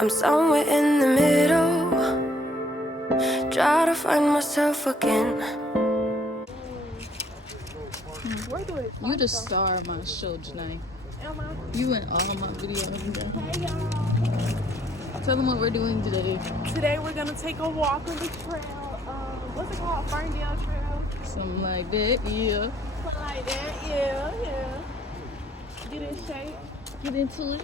I'm somewhere in the middle, try to find myself again. You the star of my show tonight. You in all my videos. Hey y'all. Tell them what we're doing today. Today we're gonna take a walk on the trail. What's it called? Fern Trail. Something like that, yeah. Something like that. Yeah. Get in shape. Get into it.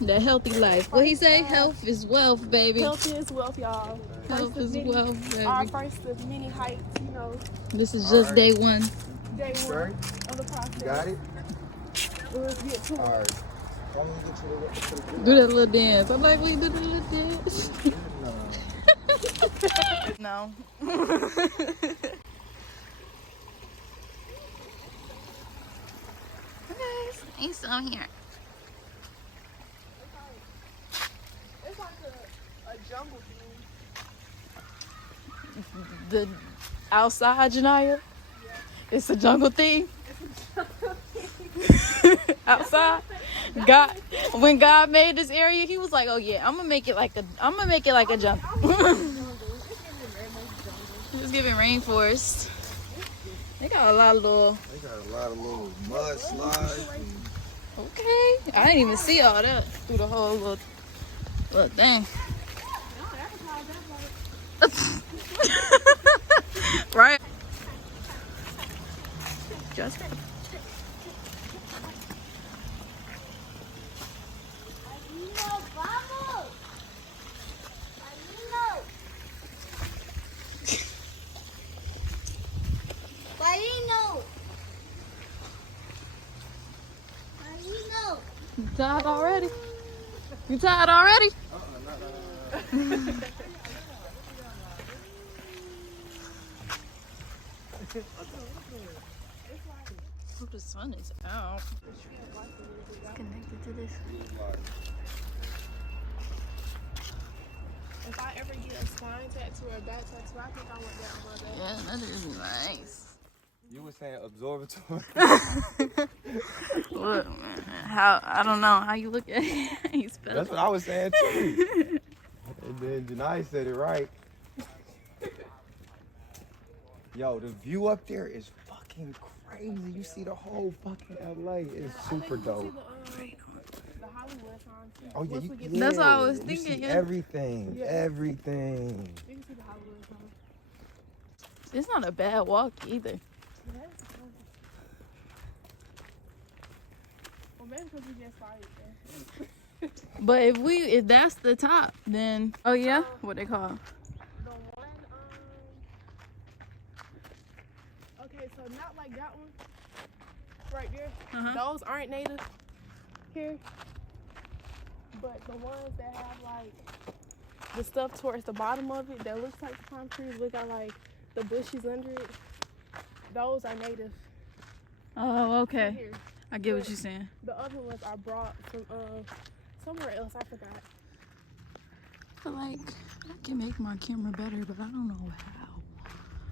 That healthy life. What he say? Health is wealth, baby. Health is wealth, y'all. Health is wealth, baby. Our first of many heights, you know. This is just day one. Day one of the process. You got it? Let's get to it. All right. I'm gonna get to the Do that little dance. I'm like, we do the little dance. No. Guys, ain't some here. It's like a jungle thing. The outside, Janaya? Yeah. It's a jungle thing. Outside. God, when God made this area, he was like, "Oh yeah, I'm gonna make it like a jungle." It's giving rainforest. They got a lot of little mud slides. Okay, I didn't even see all that through the whole little thing. Right. Just. You tired already? You tired already? Hope the sun is out. It's connected to this. If I ever get a spine tattoo or a back tattoo, I think I want that on my back. Yeah, that is nice. You were saying observatory. Look, man, how I don't know how you look at it. You spell That's what I was saying too. And then Janai said it right. Yo, the view up there is fucking crazy. You see the whole fucking LA. It's super dope. The Hollywood sign. Oh yeah, That's what I was you thinking, see yeah. everything, everything. You can see the Hollywood sign. It's not a bad walk either. Well, maybe because we just started there. But if that's the top, then oh yeah, what they call? The one, okay, so not like that one, right there. Those aren't native here, but the ones that have like the stuff towards the bottom of it that looks like the palm trees, look at like the bushes under it. Those are native. Oh, okay. Here. I get what you're saying. The other ones are brought from somewhere else. I forgot. But like, I can make my camera better, but I don't know how.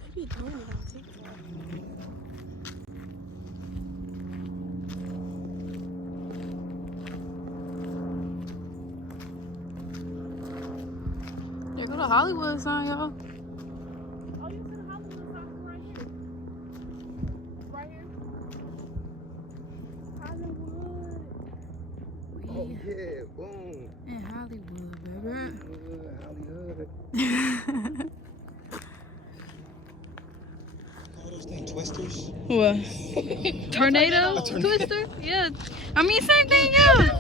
Maybe doing it on TikTok. There go the Hollywood sign, y'all. Oh, you see the Hollywood sign right here? Right here? Hollywood. Oh yeah, boom. In Hollywood, baby. Hollywood. All those things, twisters. What? Tornado? Twister? Yeah. I mean, same thing, yeah.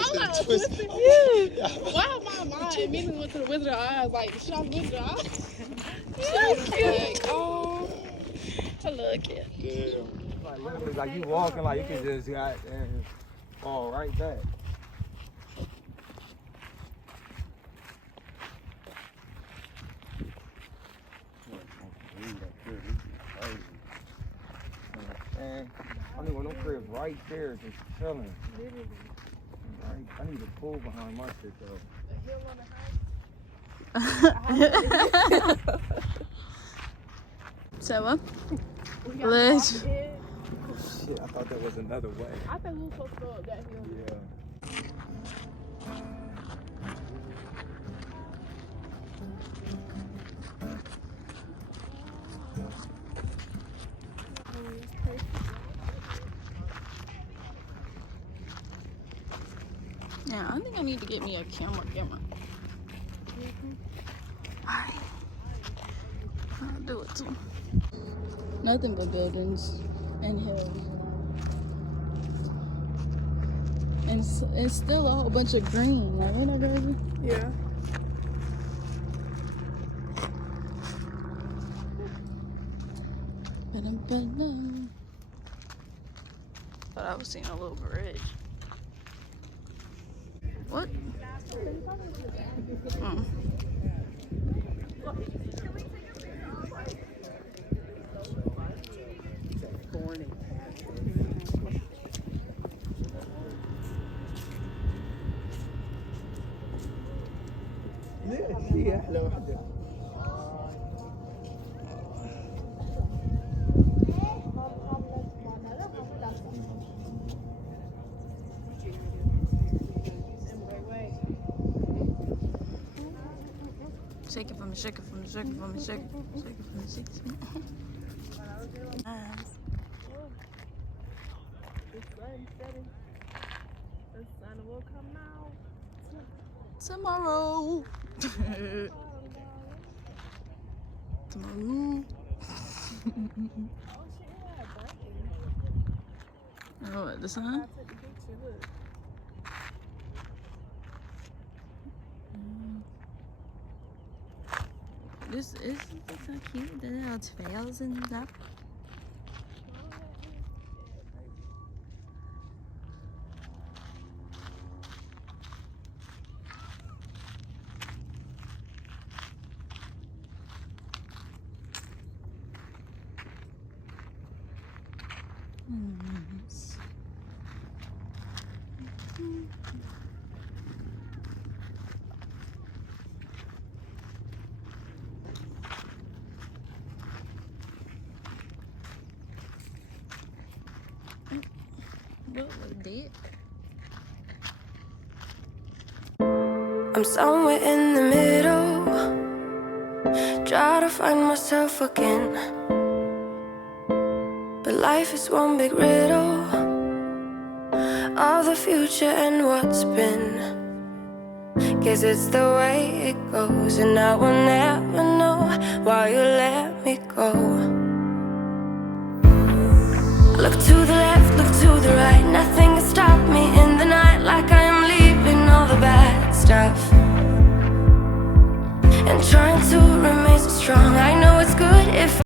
I'm like, Twister. yeah. Why am I lying? Immediately went to the Wizard of Oz. Like, should I Wizard of Oz? So cute. Like, oh. I love it. Yeah. Like you walking, like you can just got and fall right back. And I mean, when them cribs right there, just chilling. Right, I need a pool behind my shit though. The hill on the house. So what? We got Ledge. to walk ahead. Oh shit, I thought there was another way. I think we were supposed to go up that hill. Yeah. Yeah, I think I need to get me a camera. Alright. I'll do it too. Nothing but buildings and hills. And it's still a whole bunch of green. Like, isn't that crazy? Yeah. Thought I was seeing a little bridge. What? هي أحلى واحدة. Shake it from the shake it from the shake it from the shake it from the shake it from the shake it. The sun's setting. The sun will come out. Tomorrow. Tomorrow. Oh, what, the sun? I took the picture, look. This is so cute. The little trails and stuff. Nice. What was that? I'm somewhere in the middle, try to find myself again. But life is one big riddle of the future and what's been. Guess it's the way it goes, and I will never know why you let me go. Look to the left, look to the right, nothing can stop me in the night, like I am leaving all the bad stuff and trying to